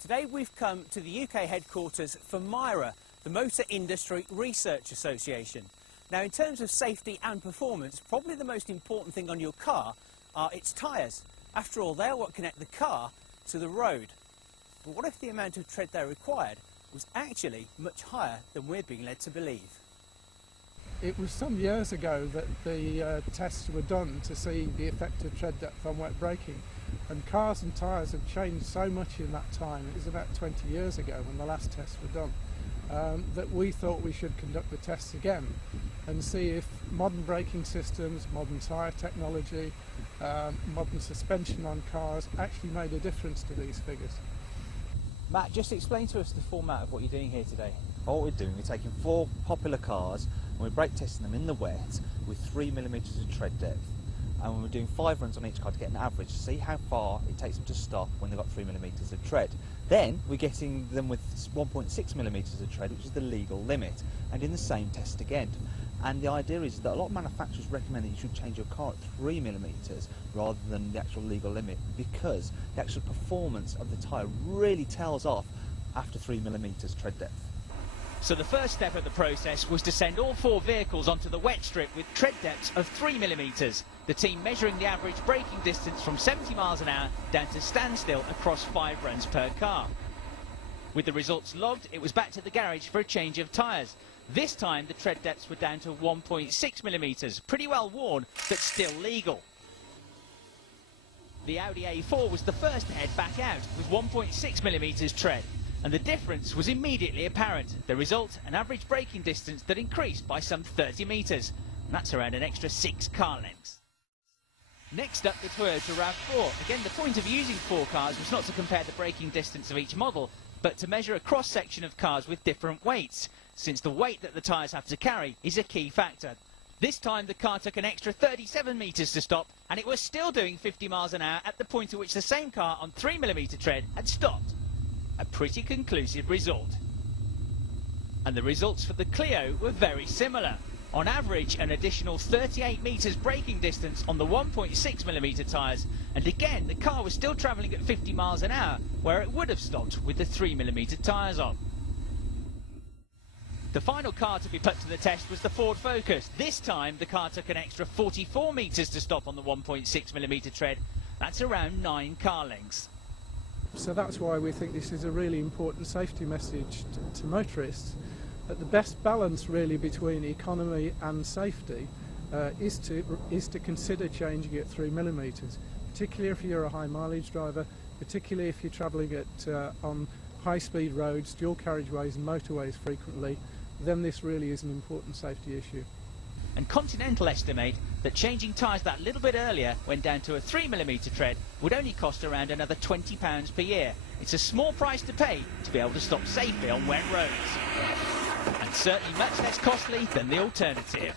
Today we've come to the UK headquarters for MIRA, the Motor Industry Research Association. Now, in terms of safety and performance, probably the most important thing on your car are its tyres. After all, they're what connect the car to the road. But what if the amount of tread they required was actually much higher than we're being led to believe? It was some years ago that the tests were done to see the effect of tread depth on wet braking. And cars and tyres have changed so much in that time, it was about 20 years ago when the last tests were done, that we thought we should conduct the tests again and see if modern braking systems, modern tyre technology, modern suspension on cars actually made a difference to these figures. Matt, just explain to us the format of what you're doing here today. What we're doing, we're taking 4 popular cars and we're brake testing them in the wet with 3mm of tread depth. And we're doing 5 runs on each car to get an average to see how far it takes them to stop when they've got 3mm of tread. Then we're getting them with 1.6mm of tread, which is the legal limit, and in the same test again. And the idea is that a lot of manufacturers recommend that you should change your car at 3mm rather than the actual legal limit, because the actual performance of the tyre really tails off after 3mm tread depth. So the first step of the process was to send all 4 vehicles onto the wet strip with tread depths of 3mm. The team measuring the average braking distance from 70 miles an hour down to standstill across 5 runs per car. With the results logged, it was back to the garage for a change of tyres. This time the tread depths were down to 1.6mm, pretty well worn but still legal. The Audi A4 was the first to head back out with 1.6mm tread. And the difference was immediately apparent. The result, an average braking distance that increased by some 30 metres. That's around an extra 6 car lengths. Next up, the Toyota RAV4. Again, the point of using 4 cars was not to compare the braking distance of each model, but to measure a cross-section of cars with different weights, since the weight that the tyres have to carry is a key factor. This time the car took an extra 37 metres to stop, and it was still doing 50 miles an hour at the point at which the same car on 3mm tread had stopped. A pretty conclusive result. And the results for the Clio were very similar. On average, an additional 38 metres braking distance on the 1.6mm tyres, and again the car was still travelling at 50 miles an hour, where it would have stopped with the 3mm tyres on. The final car to be put to the test was the Ford Focus. This time the car took an extra 44 metres to stop on the 1.6mm tread. That's around 9 car lengths. So that's why we think this is a really important safety message to motorists, that the best balance really between economy and safety is to consider changing at 3mm, particularly if you're a high mileage driver, particularly if you're travelling on high speed roads, dual carriageways and motorways frequently. Then this really is an important safety issue. And Continental estimate that changing tyres that little bit earlier, when down to a 3mm tread, would only cost around another £20 per year. It's a small price to pay to be able to stop safely on wet roads. And certainly much less costly than the alternative.